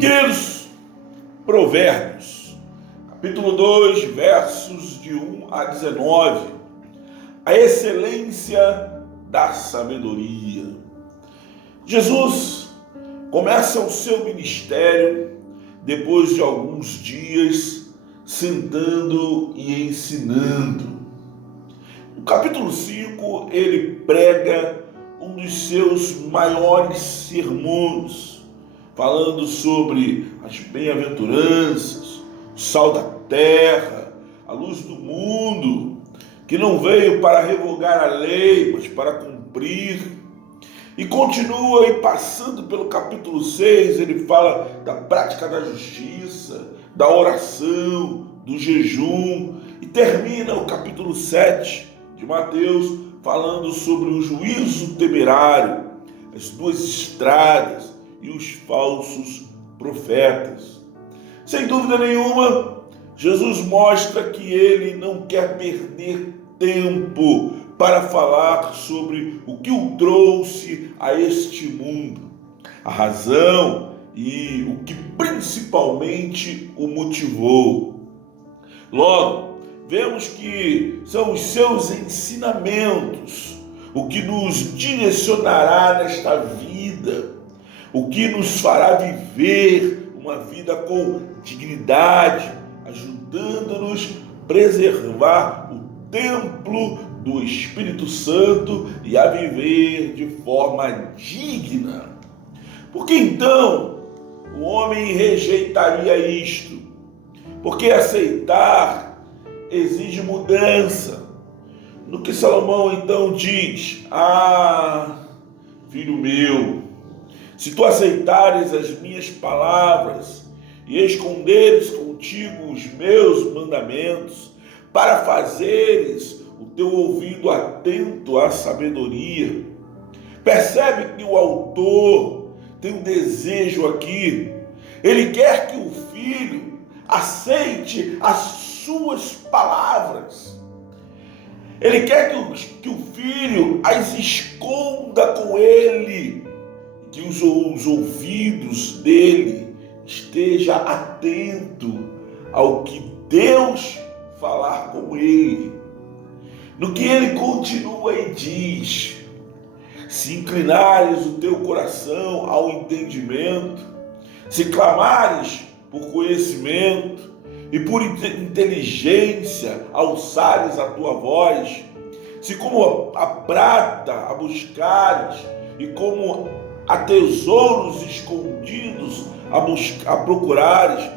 Queridos, Provérbios, capítulo 2, versos de 1 a 19, a excelência da sabedoria. Jesus começa o seu ministério depois de alguns dias sentando e ensinando. No capítulo 5, ele prega um dos seus maiores sermões, falando sobre as bem-aventuranças, o sal da terra, a luz do mundo, que não veio para revogar a lei, mas para cumprir. E continua, e passando pelo capítulo 6, ele fala da prática da justiça, da oração, do jejum, e termina o capítulo 7 de Mateus falando sobre o juízo temerário, as duas estradas e os falsos profetas. Sem dúvida nenhuma, Jesus mostra que ele não quer perder tempo para falar sobre o que o trouxe a este mundo, a razão e o que principalmente o motivou. Logo, vemos que são os seus ensinamentos o que nos direcionará nesta vida, o que nos fará viver uma vida com dignidade, ajudando-nos a preservar o templo do Espírito Santo e a viver de forma digna. Porque então o homem rejeitaria isto? Porque aceitar exige mudança. No que Salomão então diz: filho meu, se tu aceitares as minhas palavras e esconderes contigo os meus mandamentos, para fazeres o teu ouvido atento à sabedoria. Percebe que o autor tem um desejo aqui. Ele quer que o filho aceite as suas palavras. Ele quer que o filho as esconda com ele, que os ouvidos dele esteja atento ao que Deus falar com ele. No que ele continua e diz: se inclinares o teu coração ao entendimento, se clamares por conhecimento e por inteligência alçares a tua voz, se como a prata a buscares e como a tesouros escondidos a procurares,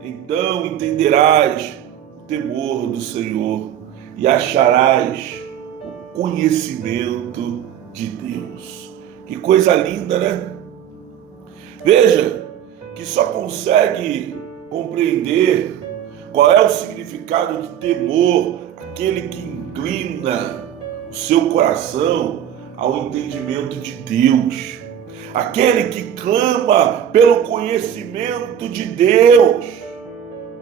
então entenderás o temor do Senhor e acharás o conhecimento de Deus. Que coisa linda, né? Veja que só consegue compreender qual é o significado de temor aquele que inclina o seu coração ao entendimento de Deus. Aquele que clama pelo conhecimento de Deus,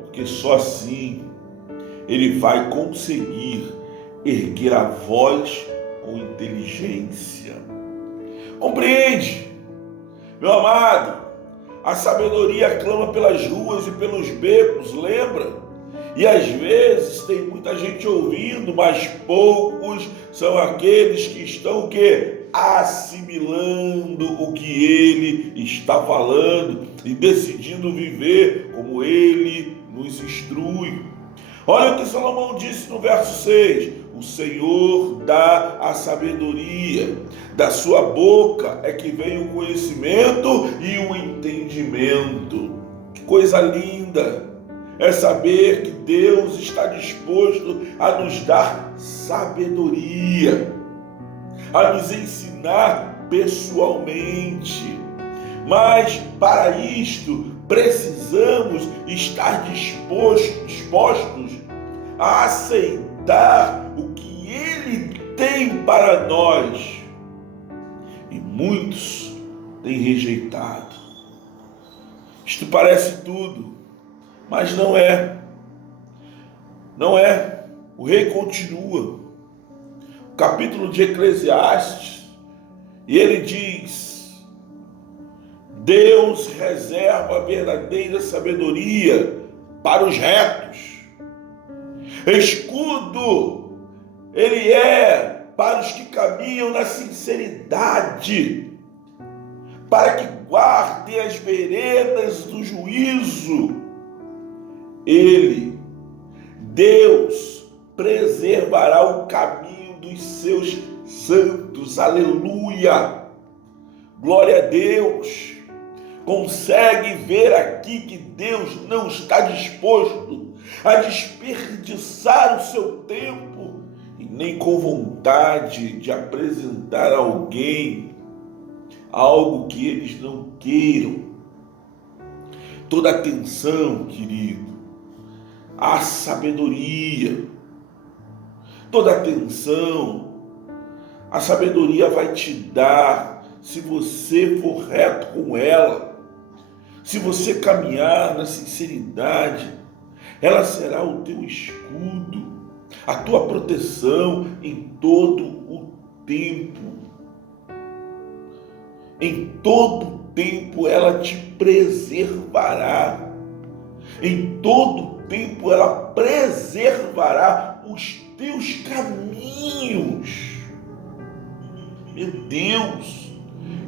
porque só assim ele vai conseguir erguer a voz com inteligência. Compreende, meu amado? A sabedoria clama pelas ruas e pelos becos, lembra? E às vezes tem muita gente ouvindo, mas poucos são aqueles que estão o quê? Assimilando o que ele está falando e decidindo viver como ele nos instrui. Olha o que Salomão disse no verso 6: o Senhor dá a sabedoria, da sua boca é que vem o conhecimento e o entendimento. Que coisa linda é saber que Deus está disposto a nos dar sabedoria, a nos ensinar pessoalmente. Mas para isto precisamos estar dispostos a aceitar o que Ele tem para nós. E muitos têm rejeitado. Isto parece tudo, mas não é. Não é. O rei continua. O capítulo de Eclesiastes, e ele diz: Deus reserva a verdadeira sabedoria para os retos. Escudo, ele é para os que caminham na sinceridade, para que guardem as veredas do juízo. Deus, preservará o caminho dos seus santos. Aleluia! Glória a Deus! Consegue ver aqui que Deus não está disposto a desperdiçar o seu tempo e nem com vontade de apresentar a alguém algo que eles não queiram. Toda atenção, querido, à sabedoria. Toda atenção. A sabedoria vai te dar se você for reto com ela. Se você caminhar na sinceridade, ela será o teu escudo, a tua proteção em todo o tempo. Em todo o tempo ela te preservará. Em todo o tempo ela preservará os teus caminhos. Meu Deus,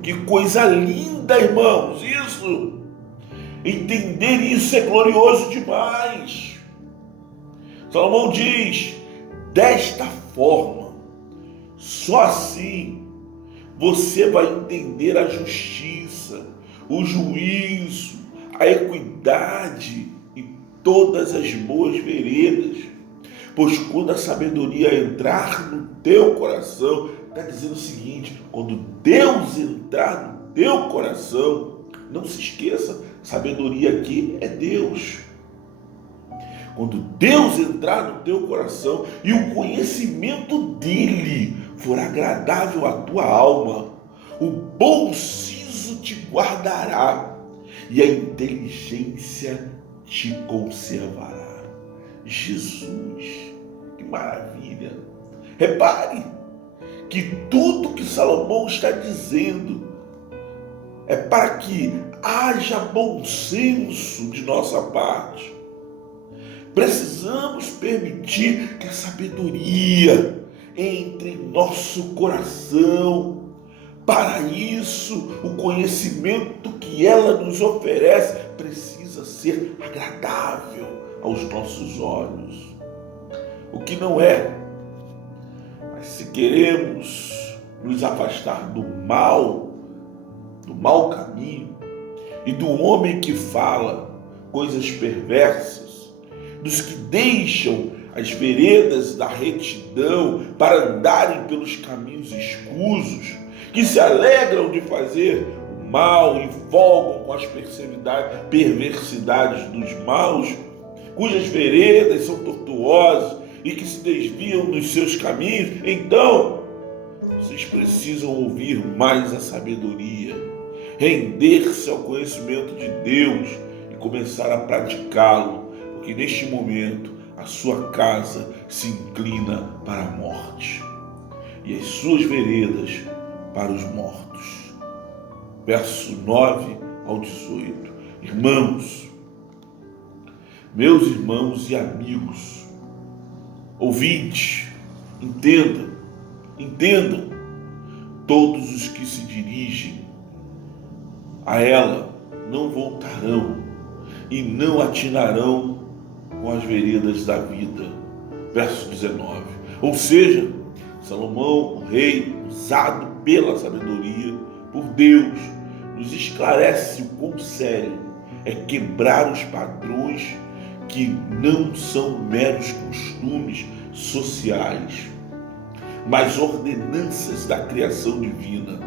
que coisa linda, irmãos, isso. Entender isso é glorioso demais. Salomão diz, desta forma, só assim você vai entender a justiça, o juízo, a equidade e todas as boas veredas. Pois quando a sabedoria entrar no teu coração, está dizendo o seguinte, quando Deus entrar no teu coração, não se esqueça, sabedoria aqui é Deus. Quando Deus entrar no teu coração e o conhecimento dele for agradável à tua alma, o bom siso te guardará e a inteligência te conservará. Jesus, que maravilha! Repare que tudo que Salomão está dizendo é para que haja bom senso de nossa parte. Precisamos permitir que a sabedoria entre em nosso coração. Para isso, o conhecimento que ela nos oferece precisa ser agradável aos nossos olhos. O que não é, mas se queremos nos afastar do mau caminho e do homem que fala coisas perversas, dos que deixam as veredas da retidão para andarem pelos caminhos escusos, que se alegram de fazer o mal e folgam com as perversidades dos maus, cujas veredas são tortuosas e que se desviam dos seus caminhos, então vocês precisam ouvir mais a sabedoria, render-se ao conhecimento de Deus e começar a praticá-lo, porque neste momento a sua casa se inclina para a morte e as suas veredas para os mortos. Verso 9 ao 18. Irmãos, meus irmãos e amigos, ouvintes, entendam, todos os que se dirigem a ela não voltarão e não atinarão com as veredas da vida. Verso 19. Ou seja, Salomão, o rei, usado pela sabedoria, por Deus, nos esclarece o quão sério é quebrar os padrões que não são meros costumes sociais, mas ordenanças da criação divina.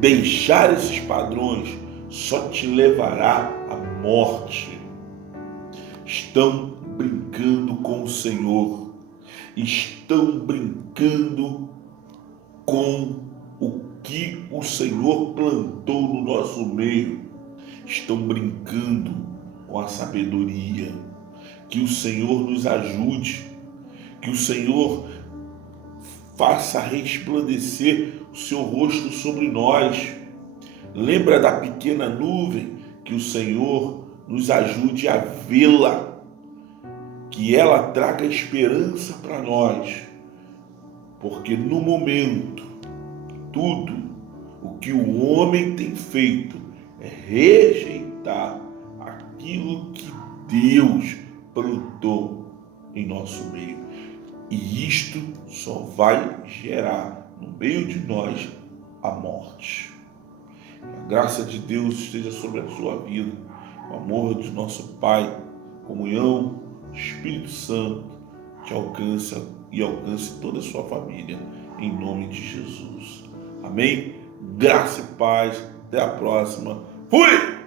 Deixar esses padrões só te levará à morte. Estão brincando com o Senhor, estão brincando com o que o Senhor plantou no nosso meio, estão brincando com a sabedoria. Que o Senhor nos ajude, que o Senhor faça resplandecer o seu rosto sobre nós, Lembra da pequena nuvem, que o Senhor nos ajude a vê-la, que ela traga esperança para nós, porque no momento, tudo o que o homem tem feito é rejeitar aquilo que Deus plantou em nosso meio. E isto só vai gerar no meio de nós a morte. Que a graça de Deus esteja sobre a sua vida, o amor de nosso Pai, comunhão, Espírito Santo, te alcance e alcance toda a sua família, em nome de Jesus. Amém? Graça e paz. Até a próxima. Fui!